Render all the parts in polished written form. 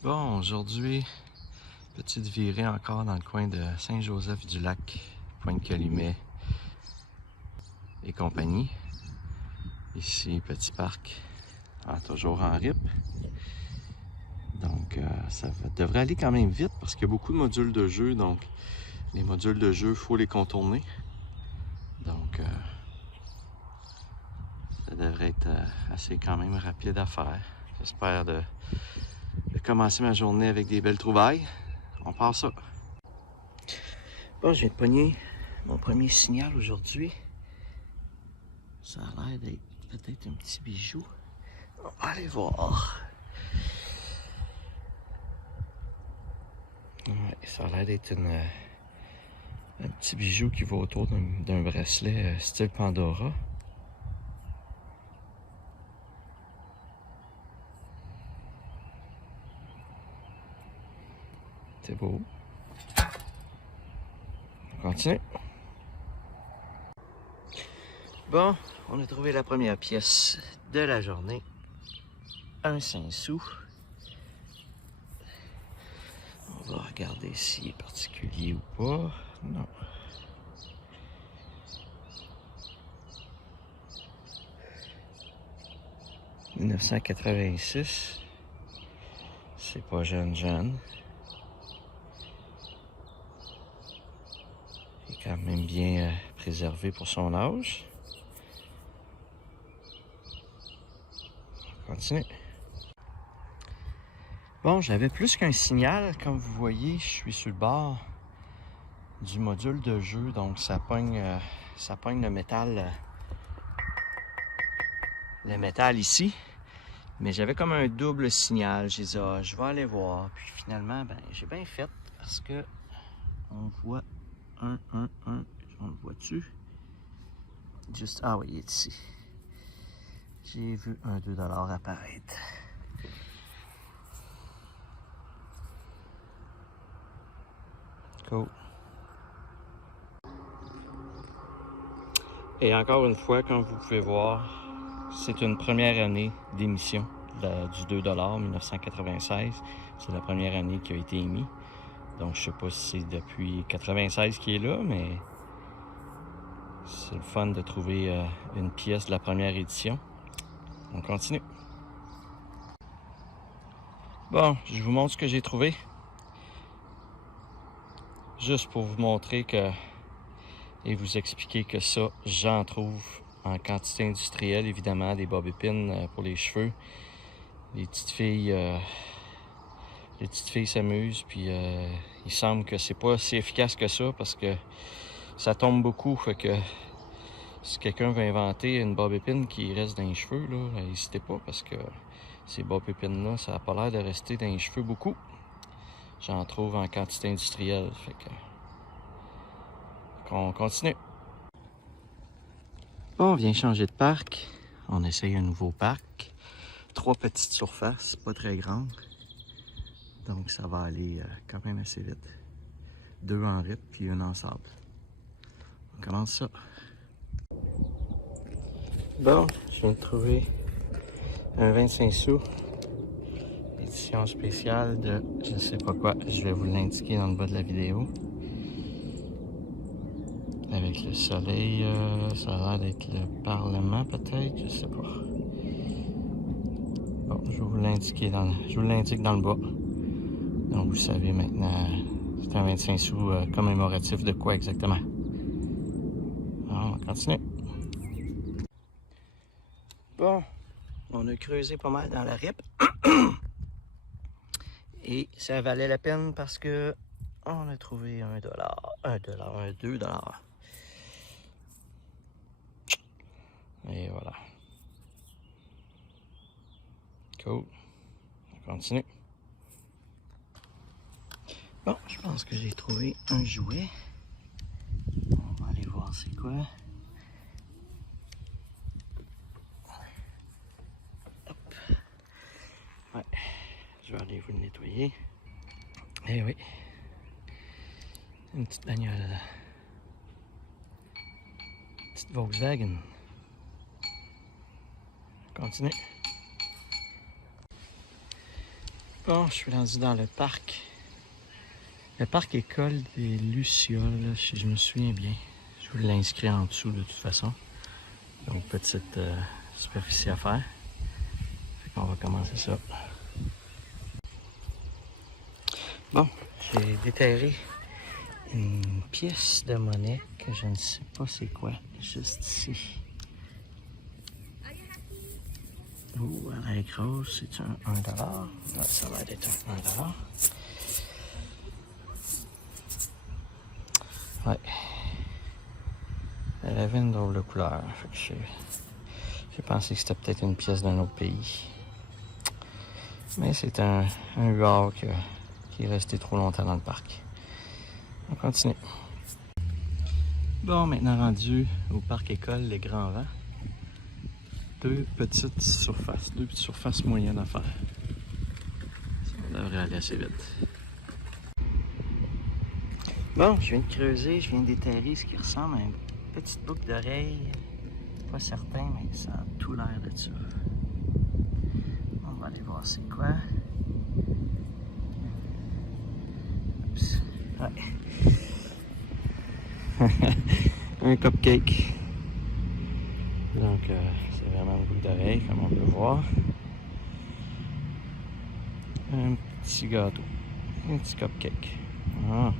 Bon, aujourd'hui, petite virée encore dans le coin de Saint-Joseph-du-Lac, Pointe-Calumet et compagnie. Ici, petit parc, toujours en RIP. Donc, ça devrait aller quand même vite parce qu'il y a beaucoup de modules de jeu. Donc, les modules de jeu, il faut les contourner. Donc, ça devrait être assez quand même rapide à faire. J'espère de commencer ma journée avec des belles trouvailles. On part ça. Bon, je viens de pogner mon premier signal aujourd'hui. Ça a l'air d'être peut-être un petit bijou. On va aller voir. Ouais, ça a l'air d'être un petit bijou qui va autour d'un bracelet style Pandora. C'est beau. On continue. Bon, on a trouvé la première pièce de la journée. Un 5 sous. On va regarder s'il est particulier ou pas. Non. « 1986. C'est pas jeune. Il est quand même bien préservé pour son âge. On continue. Bon, j'avais plus qu'un signal. Comme vous voyez, je suis sur le bord du module de jeu. Donc, ça pogne le métal ici. Mais j'avais comme un double signal. J'ai dit, je vais aller voir. Puis finalement, ben, j'ai bien fait parce que on voit un. On le voit-tu? Juste, ah oui, il est ici. J'ai vu un 2$ apparaître. Cool. Et encore une fois, comme vous pouvez voir, c'est une première année d'émission du 2$ 1996. C'est la première année qui a été émise. Donc, je sais pas si c'est depuis 96 qui est là, mais c'est le fun de trouver une pièce de la première édition. On continue. Bon, je vous montre ce que j'ai trouvé. Juste pour vous montrer que et vous expliquer que ça, j'en trouve en quantité industrielle, évidemment, des bob épines pour les cheveux. Les petites filles s'amusent, puis il semble que c'est pas si efficace que ça parce que ça tombe beaucoup. Fait que si quelqu'un veut inventer une bob épine qui reste dans les cheveux, là, n'hésitez pas parce que ces bob épines-là, ça n'a pas l'air de rester dans les cheveux beaucoup. J'en trouve en quantité industrielle. Fait que qu'on continue. Bon, on vient changer de parc. On essaye un nouveau parc. 3 petites surfaces, pas très grandes. Donc ça va aller quand même assez vite. 2 en rip puis 1 en sable. On commence ça. Bon, je viens de trouver un 25 sous. Édition spéciale de je ne sais pas quoi. Je vais vous l'indiquer dans le bas de la vidéo. Avec le soleil, ça a l'air d'être le Parlement peut-être, je sais pas. Bon, je vais vous l'indiquer je vous l'indique dans le bas. Donc vous savez maintenant, c'est un 25 sous commémoratif de quoi exactement. Alors, on va continuer. Bon, on a creusé pas mal dans la RIP. Et ça valait la peine parce que on a trouvé un 2$. Et voilà. Cool. On continue. Bon, je pense que j'ai trouvé un jouet. On va aller voir c'est quoi. Hop. Ouais, je vais aller vous le nettoyer. Eh oui. Une petite bagnole. Petite Volkswagen. Continue. Bon, je suis rendu dans le parc. Le parc école des Lucioles, si je me souviens bien. Je vous l'inscris en dessous de toute façon. Donc, petite superficie à faire. Fait qu'on va commencer ça. Bon, j'ai déterré une pièce de monnaie que je ne sais pas c'est quoi, juste ici. Ouh, elle a l'air grosse, c'est un 1$. Ouais, ça a l'air d'être un 1$. Ouais. Elle avait une drôle de couleur. Fait que j'ai pensé que c'était peut-être une pièce d'un autre pays. Mais c'est un huard qui est resté trop longtemps dans le parc. On continue. Bon, maintenant rendu au parc école Les Grands Vents. Deux petites surfaces moyennes à faire. Ça devrait aller assez vite. Bon, je viens de creuser, je viens d'éterrer ce qui ressemble à une petite boucle d'oreille. Pas certain, mais ça a tout l'air de ça. On va aller voir c'est quoi. Oups. Ouais. Un cupcake. Donc, c'est vraiment une boucle d'oreille, comme on peut voir. Un petit gâteau. Un petit cupcake. Ah.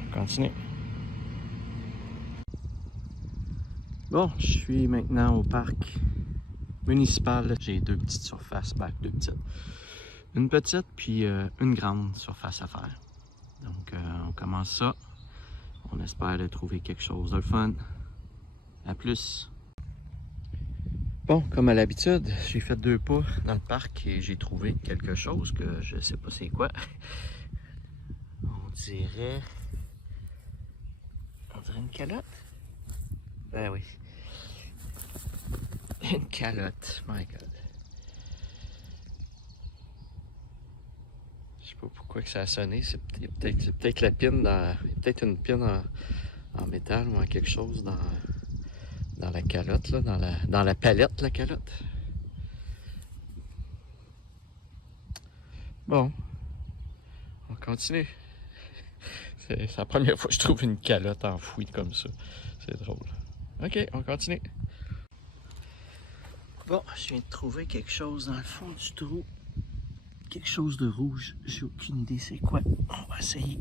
On continue. Bon, je suis maintenant au parc municipal. J'ai deux petites surfaces, deux petites. Une petite puis une grande surface à faire. Donc, on commence ça. On espère de trouver quelque chose de fun. À plus! Bon, comme à l'habitude, j'ai fait 2 pas dans le parc et j'ai trouvé quelque chose que je sais pas c'est quoi. On dirait une calotte? Ben oui. Une calotte, my god. Je sais pas pourquoi que ça a sonné. C'est peut-être la pine dans. Il y a peut-être une pine en métal ou en quelque chose dans la calotte, là, dans la palette, la calotte. Bon, on continue. C'est la première fois que je trouve une calotte enfouie comme ça. C'est drôle. Ok, on continue. Bon, je viens de trouver quelque chose dans le fond du trou. Quelque chose de rouge. J'ai aucune idée c'est quoi. On va essayer.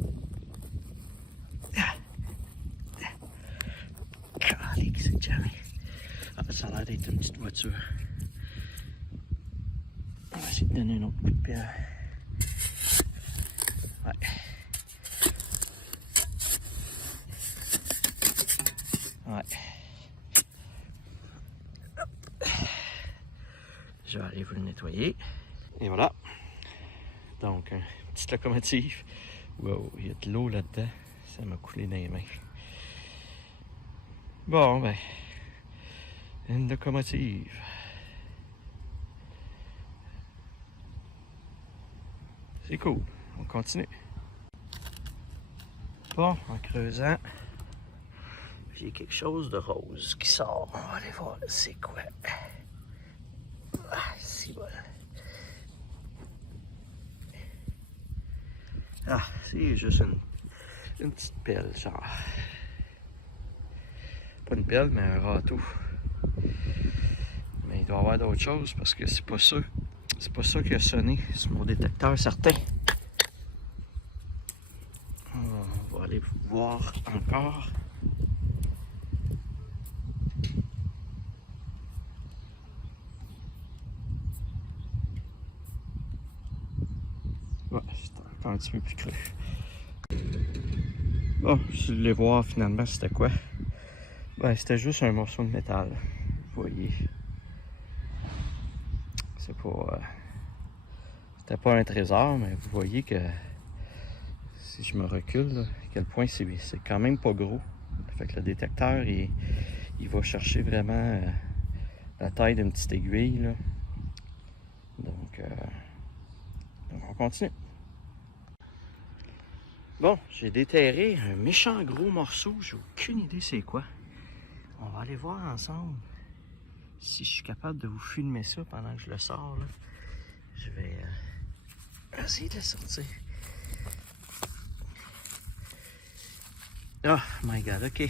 Calique, c'est jamais. Ah, ça a l'air d'être une petite voiture. On va essayer de donner un autre coup de pierre. Ouais. Ouais. Je vais aller vous le nettoyer. Et voilà. Donc, une petite locomotive. Wow, il y a de l'eau là-dedans. Ça m'a coulé dans les mains. Bon, ben, une locomotive. C'est cool. On continue. Bon, en creusant, j'ai quelque chose de rose qui sort. On va aller voir c'est quoi. Ah, c'est bon. Ah, c'est juste une petite pelle, genre. Pas une pelle, mais un râteau. Mais il doit y avoir d'autres choses parce que c'est pas ça. C'est pas ça qui a sonné sur mon détecteur certain. On va aller voir encore. Ouais, c'est encore un petit peu plus creux. Bon, je voulais voir finalement c'était quoi. Ben, c'était juste un morceau de métal. Vous voyez. C'est pas. C'était pas un trésor, mais vous voyez que si je me recule, là, à quel point c'est quand même pas gros. Fait que le détecteur, il va chercher vraiment la taille d'une petite aiguille. Là. Donc, on continue. Bon, j'ai déterré un méchant gros morceau. J'ai aucune idée c'est quoi. On va aller voir ensemble si je suis capable de vous filmer ça pendant que je le sors. Là. Je vais essayer de la sortir. Oh my god, ok.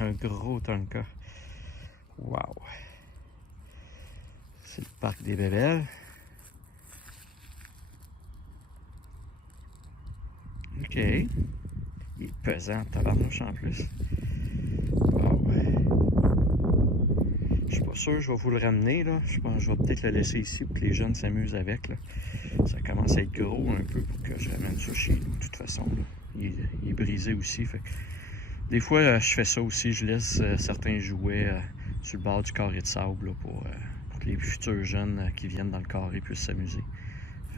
Un gros tonka. Wow. C'est le parc des bébelles. Ok. Il est pesant, tabarnouche en plus. Wow. Je suis pas sûr que je vais vous le ramener, là. Je pense que je vais peut-être le laisser ici pour que les jeunes s'amusent avec, là. Ça commence à être gros un peu pour que je ramène ça chez nous, de toute façon, là. Il est brisé aussi, fait que... Des fois, je fais ça aussi. Je laisse certains jouets sur le bord du carré de sable, là, pour que les futurs jeunes qui viennent dans le carré puissent s'amuser.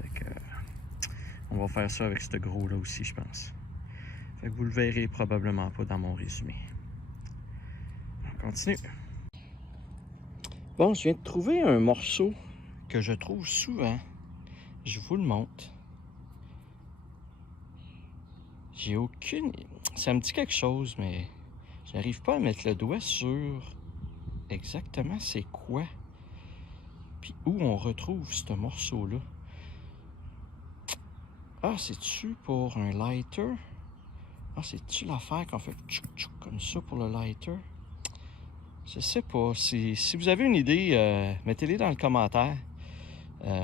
Fait que... on va faire ça avec ce gros-là aussi, je pense. Fait que vous le verrez probablement pas dans mon résumé. On continue. Bon, je viens de trouver un morceau que je trouve souvent. Je vous le montre. J'ai aucune... Ça me dit quelque chose, mais j'arrive pas à mettre le doigt sur exactement c'est quoi. Puis où on retrouve ce morceau-là. Ah, c'est-tu pour un lighter? Ah, c'est-tu l'affaire qu'on fait tchouk tchouk comme ça pour le lighter? Je sais pas. Si vous avez une idée, mettez-les dans le commentaire.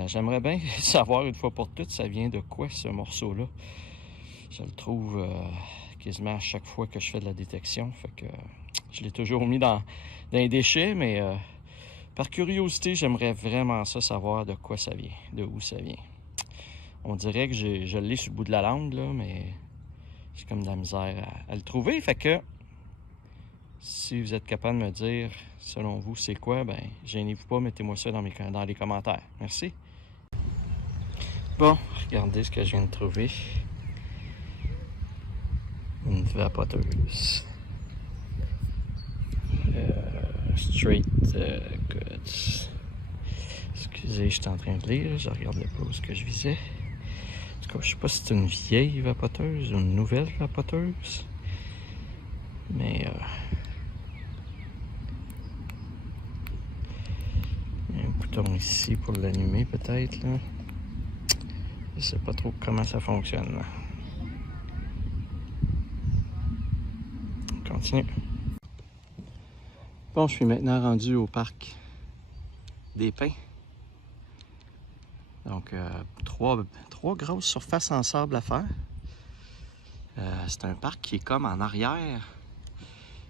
J'aimerais bien savoir une fois pour toutes, ça vient de quoi ce morceau-là. Je le trouve quasiment à chaque fois que je fais de la détection. Fait que je l'ai toujours mis dans les déchets, mais par curiosité, j'aimerais vraiment ça savoir de quoi ça vient, de où ça vient. On dirait que je l'ai sur le bout de la langue, là, mais j'ai comme de la misère à le trouver. Fait que si vous êtes capable de me dire, selon vous, c'est quoi, ben gênez-vous pas, mettez-moi ça dans les commentaires. Merci. Bon, regardez ce que je viens de trouver. Une vapoteuse. Straight Goods. Excusez, je suis en train de lire, je regardais pas où ce que je visais. En tout cas, je sais pas si c'est une vieille vapoteuse ou une nouvelle vapoteuse. Mais il y a un bouton ici pour l'allumer peut-être là. Je sais pas trop comment ça fonctionne. Là. On continue. Bon, je suis maintenant rendu au parc des Pins. Donc, trois grosses surfaces en sable à faire. C'est un parc qui est comme en arrière.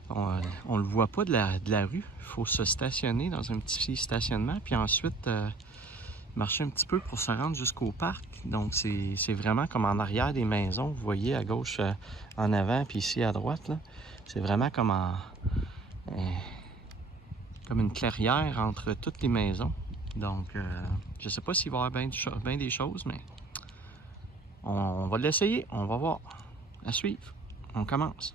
On le voit pas de la rue. Il faut se stationner dans un petit stationnement, puis ensuite marcher un petit peu pour se rendre jusqu'au parc. Donc, c'est vraiment comme en arrière des maisons. Vous voyez à gauche en avant, puis ici à droite. C'est vraiment comme comme une clairière entre toutes les maisons. Donc, je sais pas s'il va y avoir bien des choses, mais on va l'essayer. On va voir. À suivre. On commence.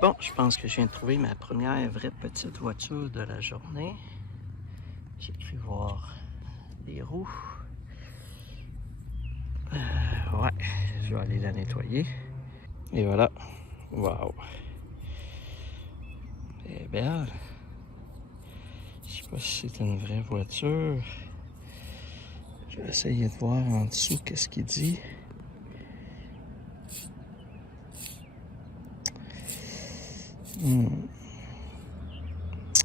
Bon, je pense que je viens de trouver ma première vraie petite voiture de la journée. J'ai cru voir les roues. Ouais, je vais aller la nettoyer. Et voilà. Waouh. Elle est belle. Je sais pas si c'est une vraie voiture. Je vais essayer de voir en dessous qu'est-ce qu'il dit.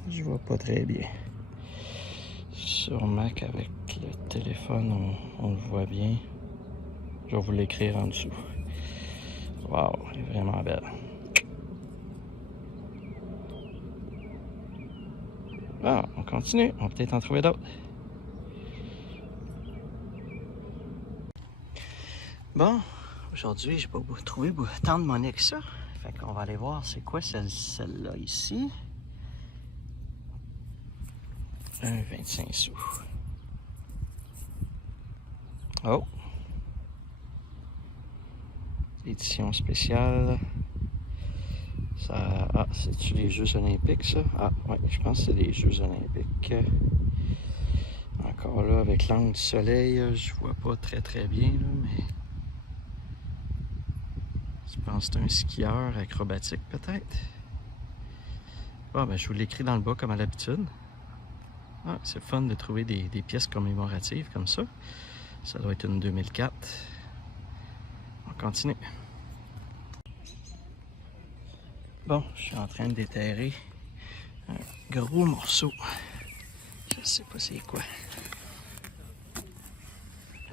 Je vois pas très bien. Sûrement qu'avec le téléphone, on le voit bien. Je vais vous l'écrire en dessous. Wow, elle est vraiment belle. Bon, on continue. On va peut-être en trouver d'autres. Bon, aujourd'hui, j'ai pas trouvé tant de monnaie que ça. Fait qu'on va aller voir c'est quoi celle-là ici. Un 25 sous. Oh! Édition spéciale. Ça... Ah, c'est-tu les Jeux olympiques, ça? Ah, ouais, je pense que c'est les Jeux olympiques. Encore là, avec l'angle du soleil, je vois pas très bien, là, mais... Je pense que c'est un skieur acrobatique, peut-être. Bon, ben, je vous l'écris dans le bas comme à l'habitude. Ah, c'est fun de trouver des pièces commémoratives comme ça. Ça doit être une 2004. On continue. Bon, je suis en train de déterrer un gros morceau. Je sais pas c'est quoi.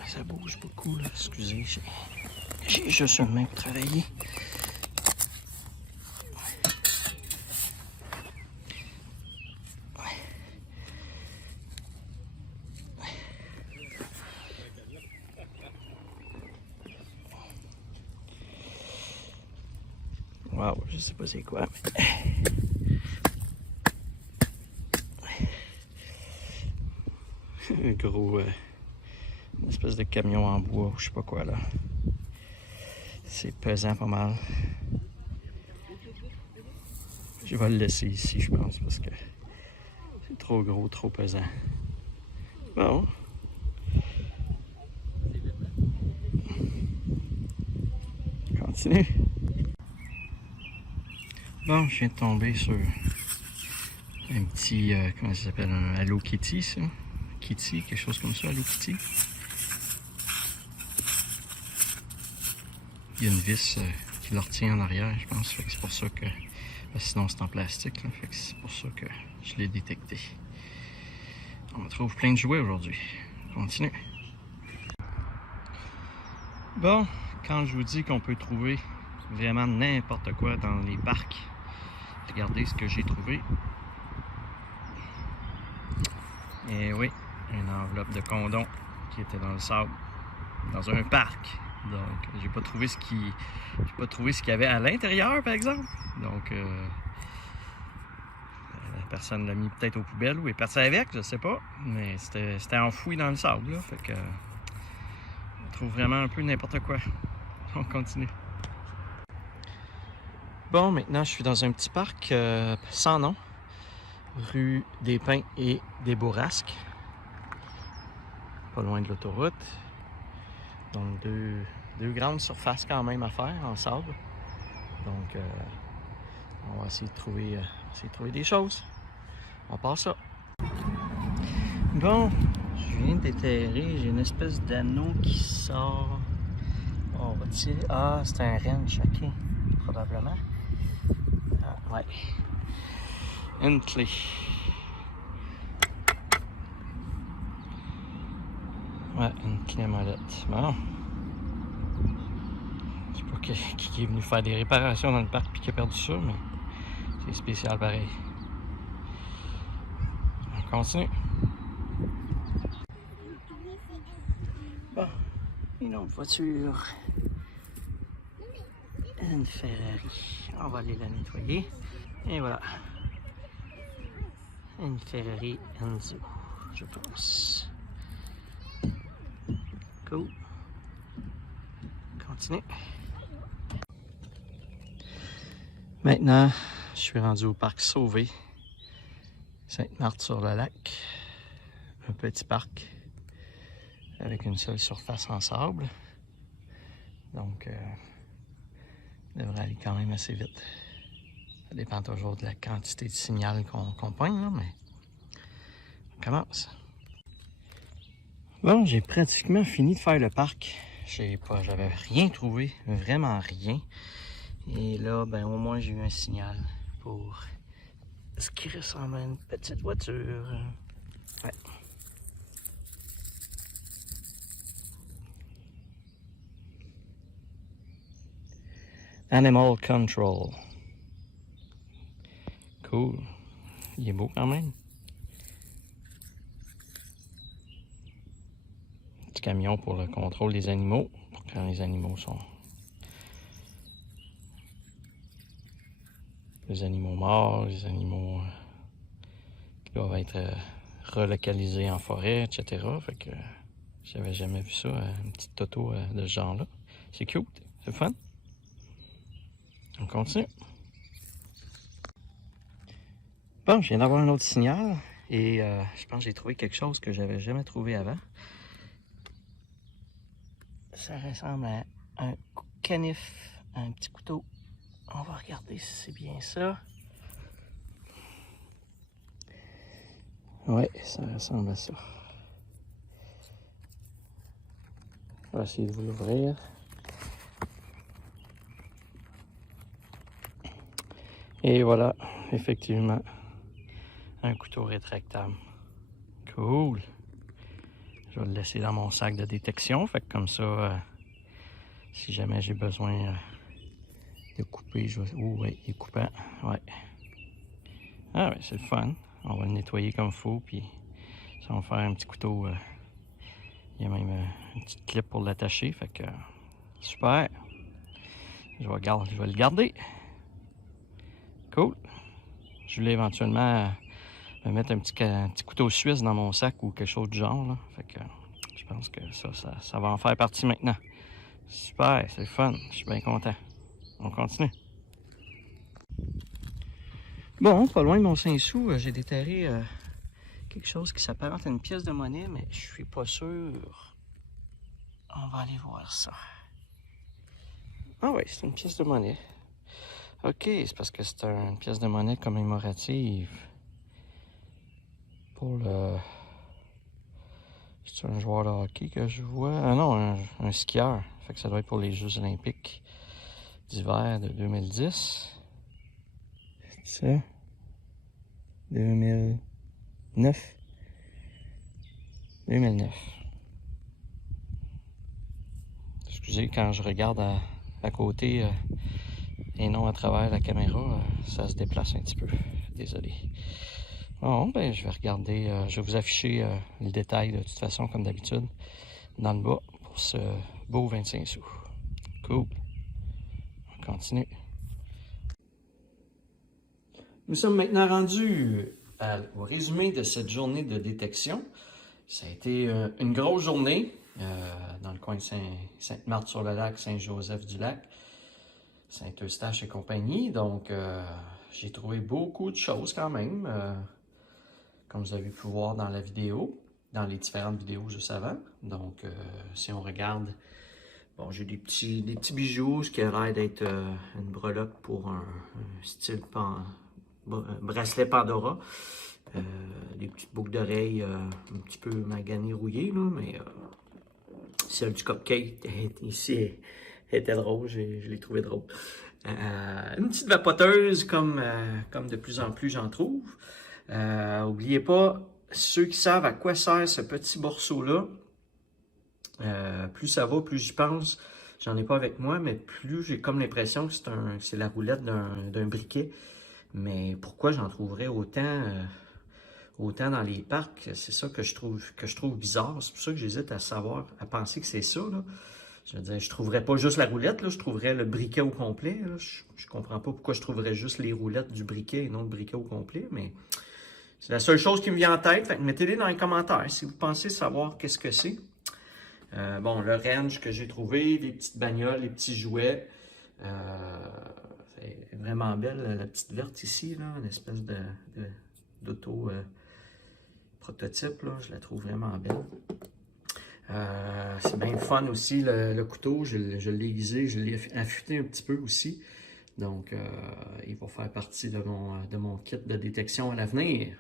Ça bouge beaucoup, là. Excusez, j'ai juste une main pour travailler. Wow, je sais pas c'est quoi, mais... Un gros... une espèce de camion en bois, je sais pas quoi, là. C'est pesant pas mal. Je vais le laisser ici, je pense, parce que c'est trop gros, trop pesant. Bon. Continue. Bon, je viens de tomber sur un petit, comment ça s'appelle, un Hello Kitty, ça? Kitty, quelque chose comme ça, Hello Kitty. Il y a une vis qui le retient en arrière, je pense, fait que c'est pour ça que... sinon c'est en plastique, là, fait que c'est pour ça que je l'ai détecté. On trouve plein de jouets aujourd'hui. Continue. Bon, quand je vous dis qu'on peut trouver vraiment n'importe quoi dans les parcs, regardez ce que j'ai trouvé. Et oui, une enveloppe de condom qui était dans le sable, dans un parc. Donc, j'ai pas trouvé ce qu'il y avait à l'intérieur, par exemple. Donc, la personne l'a mis peut-être aux poubelles ou est partie avec, je sais pas. Mais c'était enfoui dans le sable, là. Fait que on trouve vraiment un peu n'importe quoi. On continue. Bon, maintenant, je suis dans un petit parc sans nom, rue des Pins et des Bourrasques, pas loin de l'autoroute. Donc, deux grandes surfaces quand même à faire en sable. Donc, on va essayer de trouver des choses. On passe ça. Bon, je viens de déterrer, j'ai une espèce d'anneau qui sort. On va tirer. Ah, c'est un wrench, ok, probablement. Ah, ouais. Une clé. Ouais, une clé à molette. Bon. Je sais pas qui est venu faire des réparations dans le parc puis qui a perdu ça, mais c'est spécial pareil. On continue. Bon, une autre voiture. Une Ferrari. On va aller la nettoyer. Et voilà. Une Ferrari Enzo, je pense. Cool. Continue. Maintenant, je suis rendu au parc Sauvé, Sainte-Marthe-sur-le-Lac. Un petit parc avec une seule surface en sable. Donc, il devrait aller quand même assez vite. Ça dépend toujours de la quantité de signal qu'on pogne, là, mais on commence. Bon, j'ai pratiquement fini de faire le parc. J'avais rien trouvé, vraiment rien. Et là, ben au moins j'ai eu un signal pour ce qui ressemble à une petite voiture. Ouais. Animal Control. Cool. Il est beau quand même. Petit camion pour le contrôle des animaux. Pour quand les animaux sont... Les animaux morts, les animaux qui doivent être relocalisés en forêt, etc. Fait que j'avais jamais vu ça, une petite auto de ce genre-là. C'est cute, c'est fun. On continue. Bon, je viens d'avoir un autre signal et je pense que j'ai trouvé quelque chose que j'avais jamais trouvé avant. Ça ressemble à un canif, à un petit couteau. On va regarder si c'est bien ça. Ouais, ça ressemble à ça. Je vais essayer de vous l'ouvrir. Et voilà, effectivement, un couteau rétractable. Cool! Je vais le laisser dans mon sac de détection. Fait que comme ça, si jamais j'ai besoin de couper, je vais... Oh, ouais, il est coupant. Ouais. Ah ouais, c'est le fun. On va le nettoyer comme il faut, puis ça va me faire un petit couteau. Il y a même une petite clip pour l'attacher. Fait que super. Je vais le garder. Cool. Je voulais éventuellement me mettre un petit couteau suisse dans mon sac ou quelque chose du genre. Là. Fait que je pense que ça va en faire partie maintenant. Super, c'est fun. Je suis bien content. On continue. Bon, pas loin de mon Saint-Sou, j'ai déterré quelque chose qui s'apparente à une pièce de monnaie, mais je suis pas sûr. On va aller voir ça. Ah oui, c'est une pièce de monnaie. Ok, c'est parce que c'est une pièce de monnaie commémorative pour le... C'est un joueur de hockey que je vois. Ah non, un skieur. Fait que ça doit être pour les Jeux olympiques d'hiver de 2010. C'est ça? 2009? 2009. Excusez, quand je regarde à côté et non à travers la caméra, ça se déplace un petit peu. Désolé. Bon, ben je vais regarder, je vais vous afficher les détails de toute façon, comme d'habitude, dans le bas pour ce beau 25 sous. Cool. On continue. Nous sommes maintenant rendus au résumé de cette journée de détection. Ça a été une grosse journée dans le coin de Sainte-Marthe-sur-le-Lac, Saint-Joseph-du-Lac, Saint-Eustache et compagnie. Donc, j'ai trouvé beaucoup de choses quand même, comme vous avez pu voir dans la vidéo, dans les différentes vidéos juste avant. Donc, si on regarde, bon, j'ai des petits bijoux, ce qui a l'air d'être une breloque pour un style bracelet Pandora. Des petites boucles d'oreilles un petit peu maganées, rouillées, là, mais celle du cupcake ici était drôle, je l'ai trouvé drôle. Une petite vapoteuse comme de plus en plus j'en trouve. N'oubliez pas, ceux qui savent à quoi sert ce petit morceau-là, plus ça va, plus j'y pense. J'en ai pas avec moi, mais plus j'ai comme l'impression que c'est la roulette d'un briquet. Mais pourquoi j'en trouverais autant dans les parcs? C'est ça que je trouve bizarre. C'est pour ça que j'hésite à penser que c'est ça, là. Je veux dire, je trouverais pas juste la roulette, là, je trouverais le briquet au complet. Là. Je comprends pas pourquoi je trouverais juste les roulettes du briquet et non le briquet au complet, mais c'est la seule chose qui me vient en tête. Fait que mettez-les dans les commentaires si vous pensez savoir qu'est-ce que c'est. Bon, le range que j'ai trouvé, les petites bagnoles, les petits jouets. C'est vraiment belle, la petite verte ici, là, une espèce d'auto prototype, là, je la trouve vraiment belle. C'est bien fun aussi, le couteau, je l'ai aiguisé, je l'ai affûté un petit peu aussi. Donc, il va faire partie de mon kit de détection à l'avenir.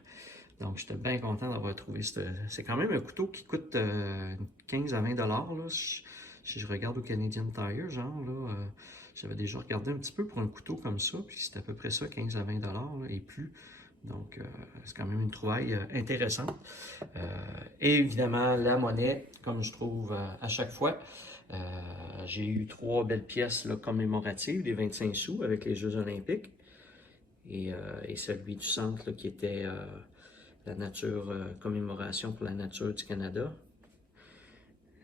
Donc, j'étais bien content d'avoir trouvé c'est quand même un couteau qui coûte 15 à 20 $. Là. Si je regarde au Canadian Tire, genre, là, j'avais déjà regardé un petit peu pour un couteau comme ça, puis c'est à peu près ça, 15 à 20 $ là, et plus. Donc, c'est quand même une trouvaille intéressante. Et évidemment, la monnaie, comme je trouve à chaque fois. J'ai eu 3 belles pièces là, commémoratives, des 25 sous avec les Jeux olympiques. Et celui du centre là, qui était la nature, commémoration pour la nature du Canada.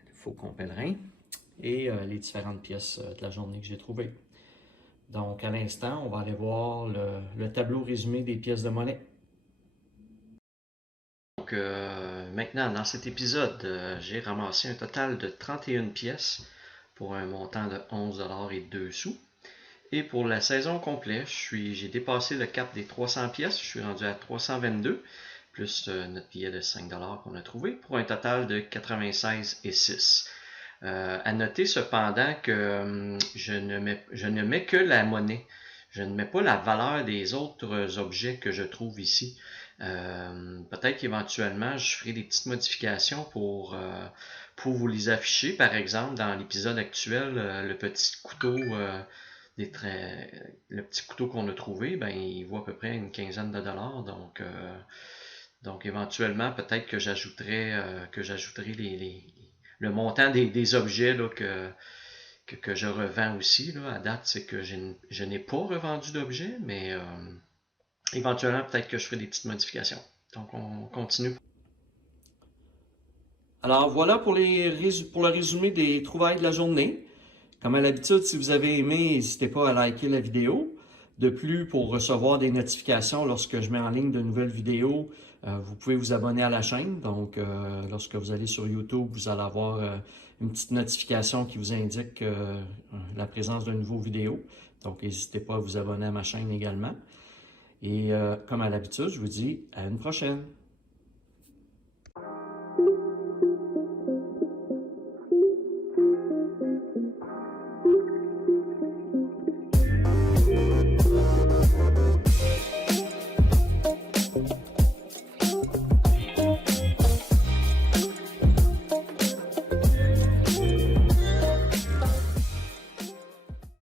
Le Faucon pèlerin. Et les différentes pièces de la journée que j'ai trouvées. Donc, à l'instant, on va aller voir le tableau résumé des pièces de monnaie. Donc, maintenant, dans cet épisode, j'ai ramassé un total de 31 pièces pour un montant de 11 $ et 2 sous. Et pour la saison complète, j'ai dépassé le cap des 300 pièces. Je suis rendu à 322, plus notre billet de 5 $ qu'on a trouvé, pour un total de 96 et 6. À noter cependant que je ne mets que la monnaie. je ne mets pas la valeur des autres objets que je trouve ici. Peut-être qu'éventuellement, je ferai des petites modifications pour vous les afficher. Par exemple, dans l'épisode actuel, le petit couteau le petit couteau qu'on a trouvé, ben, il vaut à peu près une quinzaine de dollars. Donc éventuellement, peut-être que j'ajouterai le montant des objets là, que je revends aussi. Là. À date, c'est que je n'ai pas revendu d'objets, mais éventuellement, peut-être que je ferai des petites modifications. Donc on continue. Alors voilà pour pour le résumé des trouvailles de la journée. Comme à l'habitude, si vous avez aimé, n'hésitez pas à liker la vidéo. De plus, pour recevoir des notifications lorsque je mets en ligne de nouvelles vidéos, vous pouvez vous abonner à la chaîne. Donc, lorsque vous allez sur YouTube, vous allez avoir une petite notification qui vous indique la présence d'une nouvelle vidéo. Donc, n'hésitez pas à vous abonner à ma chaîne également. Et comme à l'habitude, je vous dis à une prochaine.